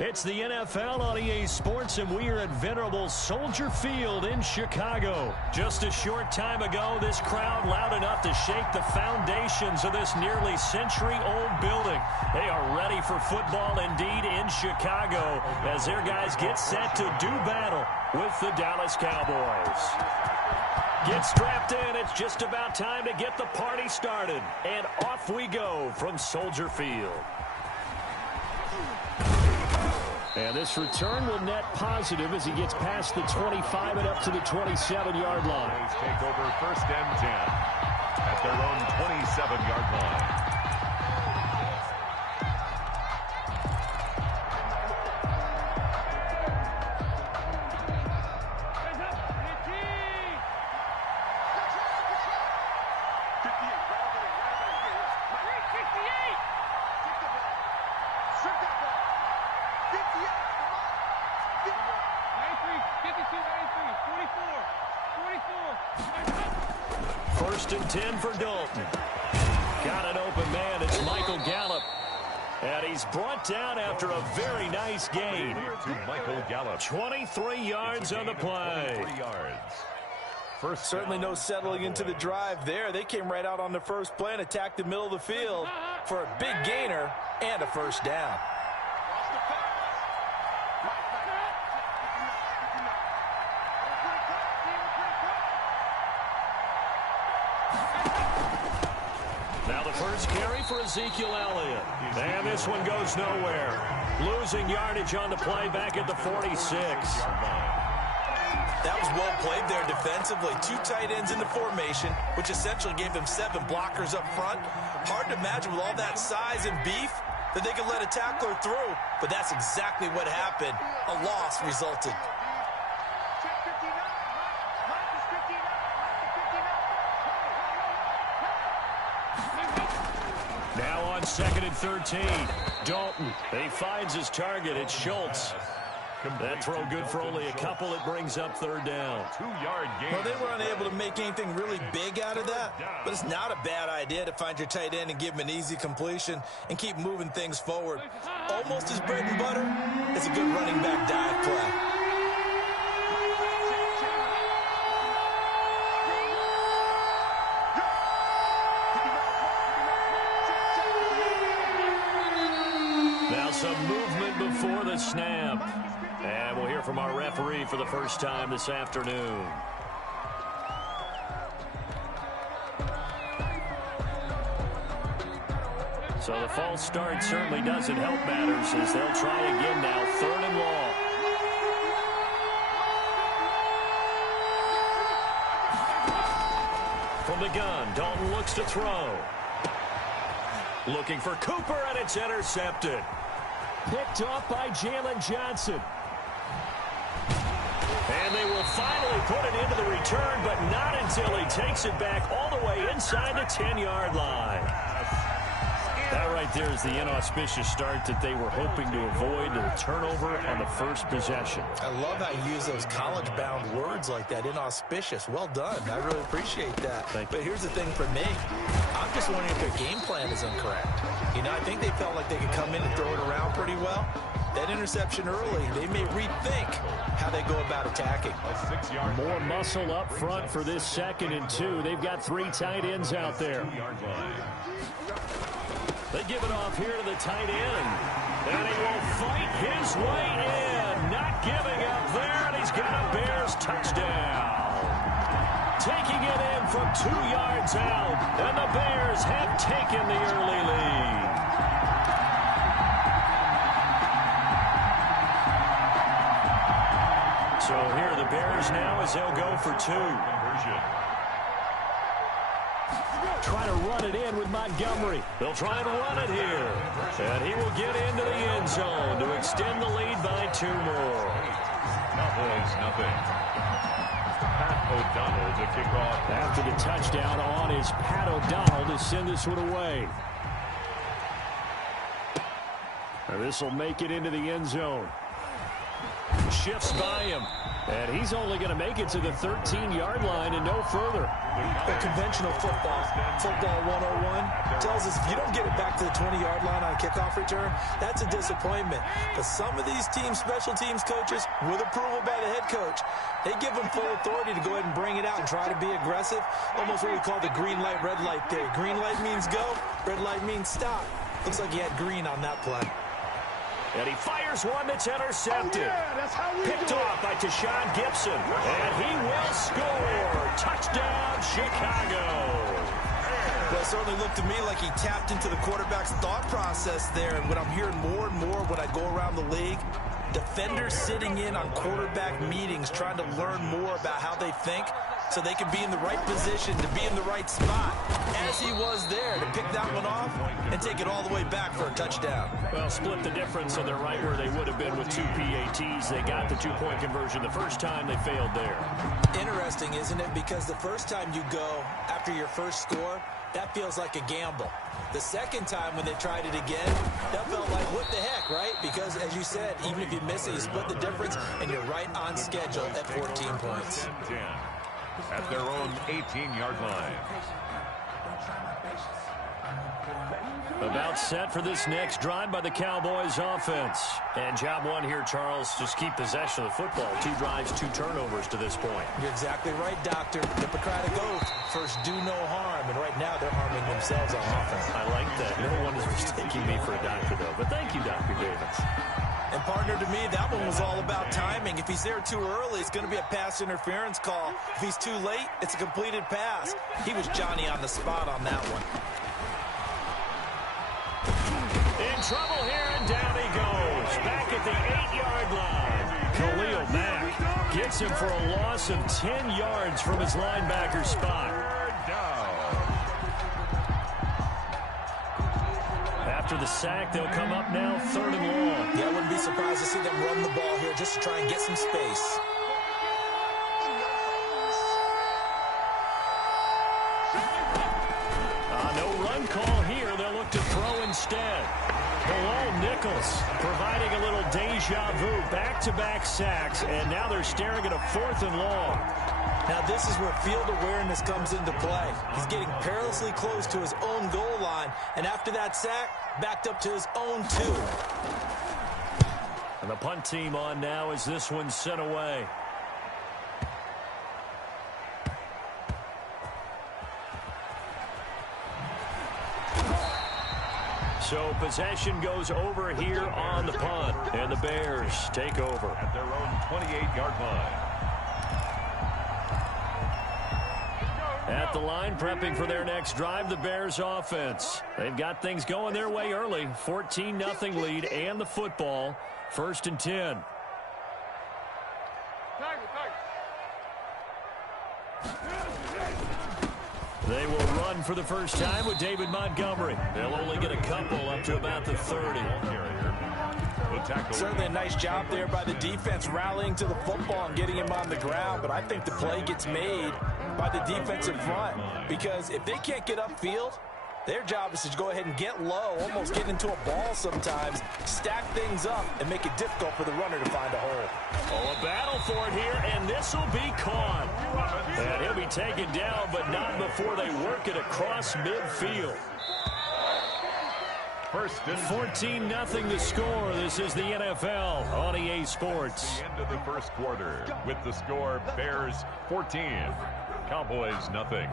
It's the NFL on EA Sports, and we are at venerable Soldier Field in Chicago. Just a short time ago, this crowd loud enough to shake the foundations of this nearly century-old building. They are ready for football indeed in Chicago as their guys get set to do battle with the Dallas Cowboys. Get strapped in. It's just about time to get the party started. And off we go from Soldier Field. And this return will net positive as he gets past the 25 and up to the 27-yard line. Take over first and 10 at their own 27-yard line. First and 10 for Dalton. Got an open man. It's Michael Gallup. And he's brought down after a very nice gain. To Michael Gallup. 23 yards on the play. Certainly no settling into the drive there. They came right out on the first play and attacked the middle of the field for a big gainer and a first down. Now the first carry for Ezekiel Elliott. And this one goes nowhere. Losing yardage on the play back at the 46. That was well played there defensively. Two tight ends in the formation, which essentially gave them 7 blockers up front. Hard to imagine with all that size and beef that they could let a tackler through. But that's exactly what happened. A loss resulted. Now on 2nd and 13. Dalton. He finds his target. It's Schultz. That throw good for only a couple. It brings up 3rd down. 2-yard gain. Well, they were unable to make anything really big out of that, but it's not a bad idea to find your tight end and give him an easy completion and keep moving things forward. Almost his bread and butter is a good running back dive play. Now some movement before the snap. And we'll hear from our referee for the first time this afternoon. So the false start certainly doesn't help matters as they'll try again now. 3rd and long. From the gun, Dalton looks to throw. Looking for Cooper, and it's intercepted. Picked off by Jalen Johnson. And they will finally put it into the return, but not until he takes it back all the way inside the 10-yard line. That right there is the inauspicious start that they were hoping to avoid, the turnover on the first possession. I love how you use those college-bound words like that, inauspicious. Well done. I really appreciate that. But here's the thing for me. I'm just wondering if their game plan is incorrect. You know, I think they felt like they could come in and throw it around pretty well. That interception early, they may rethink how they go about attacking. More muscle up front for this 2nd and 2. They've got 3 tight ends out there. They give it off here to the tight end. And he will fight his way in. Not giving up there, and he's got a Bears touchdown. Taking it in from 2 yards out, and the Bears have taken the early lead. So here are the Bears now as they'll go for 2. Try to run it in with Montgomery. They'll try and run it here. And he will get into the end zone to extend the lead by 2 more. Nothing. Pat O'Donnell to kick off. After the touchdown on is Pat O'Donnell to send this one away. And this will make it into the end zone. shifts by him. And he's only going to make it to the 13-yard line and no further. A conventional football 101, tells us if you don't get it back to the 20-yard line on a kickoff return, that's a disappointment. But some of these special teams coaches, with approval by the head coach, they give them full authority to go ahead and bring it out and try to be aggressive. Almost what we call the green light, red light theory. Green light means go, red light means stop. Looks like he had green on that play. And he fires one that's intercepted. Picked off by Tashawn Gibson. And he will score. Touchdown, Chicago. Well, it certainly looked to me like he tapped into the quarterback's thought process there. And what I'm hearing more and more when I go around the league, defenders sitting in on quarterback meetings trying to learn more about how they think so they can be in the right position to be in the right spot, as he was there to pick that one off and take it all the way back for a touchdown. Well, split the difference, so they're right where they would have been with 2 PATs. They got the two-point conversion the first time. They failed there. Interesting, isn't it? Because the first time you go after your first score, that feels like a gamble. The second time when they tried it again, that felt like, what the heck, right? Because, as you said, even if you miss it, you split the difference, and you're right on schedule at 14 points. At their own 18-yard line. About set for this next drive by the Cowboys offense. And job one here, Charles, just keep possession of the football. 2 drives, 2 turnovers to this point. You're exactly right, Doctor. Hippocratic oath, first do no harm. And right now they're harming themselves on offense. I like that. No one is mistaking me for a doctor, though. But thank you, Dr. Davis. And, partner, to me, that one was all about timing. If he's there too early, it's going to be a pass interference call. If he's too late, it's a completed pass. He was Johnny on the spot on that one. In trouble here, and down he goes. Back at the 8-yard line. Khalil Mack gets him for a loss of 10 yards from his linebacker spot. After the sack, they'll come up now 3rd and long. Yeah, I wouldn't be surprised to see them run the ball here just to try and get some space. No run call here. They'll look to throw instead. Bilal Nichols providing a little deja vu. Back-to-back sacks, and now they're staring at a 4th and long. Now this is where field awareness comes into play. He's getting perilously close to his own goal line, and after that sack, backed up to his own 2. And the punt team on now as this one's sent away. So possession goes over here on the punt, and the Bears take over. At their own 28-yard line. At the line, prepping for their next drive, the Bears offense. They've got things going their way early. 14-0 lead and the football. 1st and 10. They will run for the first time with David Montgomery. They'll only get a couple up to about the 30. Certainly a nice job there by the defense rallying to the football and getting him on the ground, but I think the play gets made by the defensive front because if they can't get upfield, their job is to go ahead and get low, almost get into a ball sometimes, stack things up, and make it difficult for the runner to find a hole. Oh, a battle for it here, and this will be caught. And he'll be taken down, but not before they work it across midfield. 14-0 the score. This is the NFL on EA Sports. The end of the first quarter with the score Bears 14, Cowboys nothing.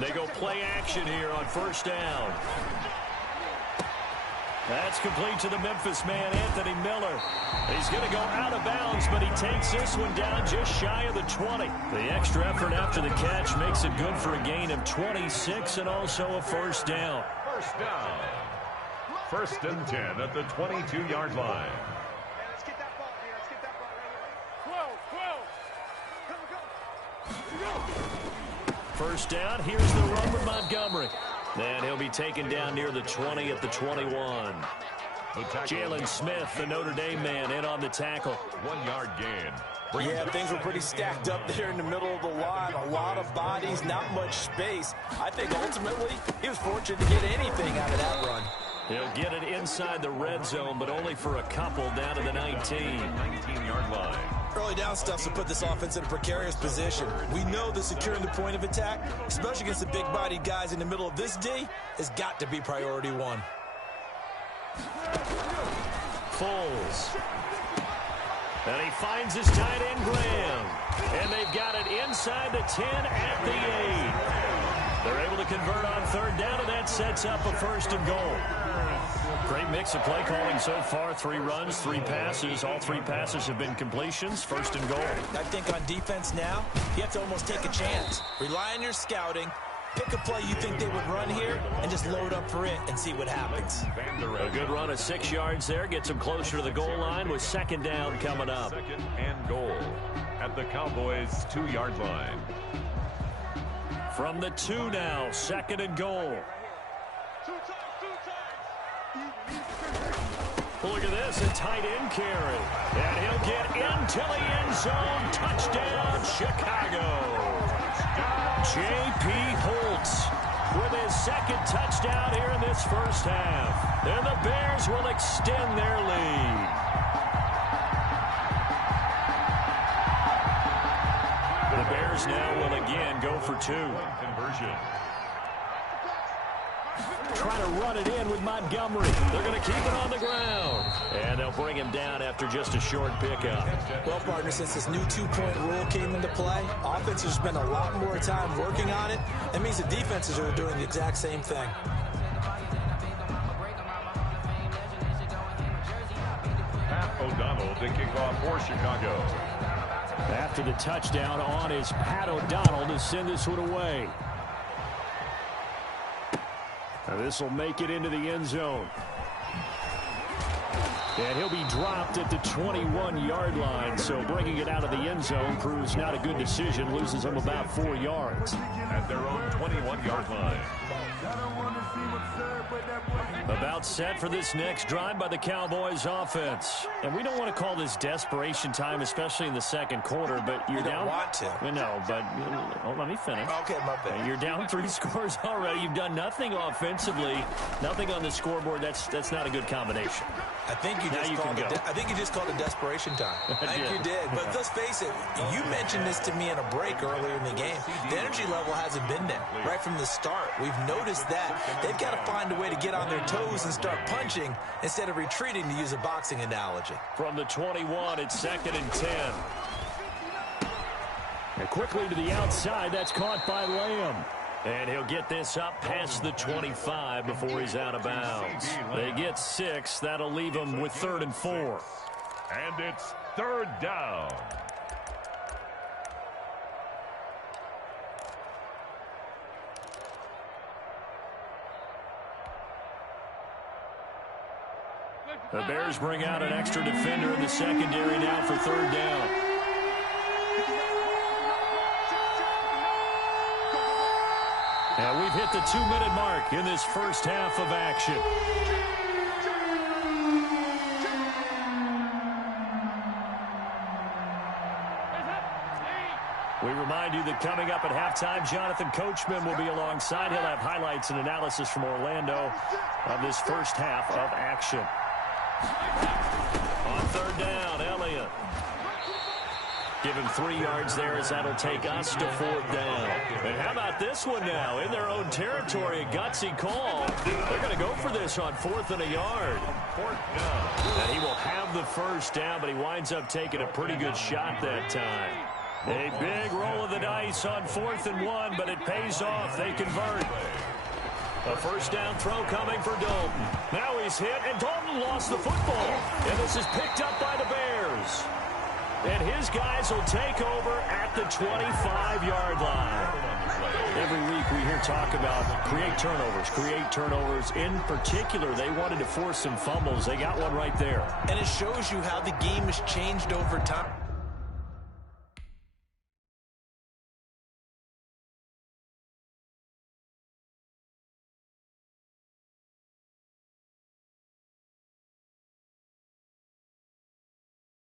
They go play action here on 1st down. That's complete to the Memphis man, Anthony Miller. He's going to go out of bounds, but he takes this one down just shy of the 20. The extra effort after the catch makes it good for a gain of 26 and also a 1st down. 1st down. 1st and 10 at the 22-yard line. Let's get that ball here. Let's get that ball right here. 12. 1st down. Here's the run with Montgomery. And he'll be taken down near the 20 at the 21. The Jalen Smith, the Notre Dame man, in on the tackle. 1-yard gain. Yeah, things were pretty stacked up there in the middle of the line. A lot of bodies, not much space. I think ultimately he was fortunate to get anything out of that run. He'll get it inside the red zone, but only for a couple down to the 19-yard line. Early down stuff to put this offense in a precarious position. We know that securing the point of attack, especially against the big-bodied guys in the middle of this D, has got to be priority one. Foles. And he finds his tight end, Graham. And they've got it inside the 10 at the 8. They're able to convert on third down, and that sets up a 1st and goal. Great mix of play calling so far. 3 runs, 3 passes. All 3 passes have been completions. 1st and goal. I think on defense now, you have to almost take a chance. Rely on your scouting. Pick a play you think they would run here and just load up for it and see what happens. A good run of 6 yards there. Gets them closer to the goal line with 2nd down coming up. 2nd and goal at the Cowboys' 2-yard line. From the 2 now, 2nd and goal. Look at this, a tight end carry. And he'll get into the end zone. Touchdown, Chicago. J.P. Holtz with his 2nd touchdown here in this first half. And the Bears will extend their lead. The Bears now will again go for 2. Conversion. Trying to run it in with Montgomery. They're going to keep it on the ground. And they'll bring him down after just a short pickup. Well, partner, since this new 2-point rule came into play, offenses spend a lot more time working on it. That means the defenses are doing the exact same thing. Pat O'Donnell to kick off for Chicago. After the touchdown on is Pat O'Donnell to send this one away. Now this will make it into the end zone. And he'll be dropped at the 21-yard line, so bringing it out of the end zone proves not a good decision. Loses him about 4 yards. At their own 21-yard line. About set for this next drive by the Cowboys offense. And we don't want to call this desperation time, especially in the 2nd quarter, but you're down. You don't want to. No, but let me finish. Okay, my bad. You're down 3 scores already. You've done nothing offensively, nothing on the scoreboard. That's not a good combination. I think you just called it desperation time. I think you did. But let's face it, you mentioned this to me in a break earlier in the game. The energy level hasn't been there right from the start. We've noticed that. They've got to find a way to get on their toes and start punching instead of retreating, to use a boxing analogy. From the 21, it's 2nd and 10. And quickly to the outside, that's caught by Lamb. And he'll get this up past the 25 before he's out of bounds. They get 6. That'll leave him with 3rd and 4. And it's 3rd down. The Bears bring out an extra defender in the secondary now for 3rd down. And we've hit the 2-minute mark in this first half of action. We remind you that coming up at halftime, Jonathan Coachman will be alongside. He'll have highlights and analysis from Orlando of this first half of action. On 3rd down, Elliott. Give him 3 yards there as that'll take us to 4th down. And how about this one now? In their own territory, a gutsy call. They're going to go for this on 4th and a yard. 4th down. And he will have the 1st down, but he winds up taking a pretty good shot that time. A big roll of the dice on 4th and 1, but it pays off. They convert. A 1st down throw coming for Dalton. Now he's hit, and Dalton lost the football. And this is picked up by the Bears. And his guys will take over at the 25-yard line. Every week we hear talk about create turnovers. In particular, they wanted to force some fumbles. They got one right there. And it shows you how the game has changed over time.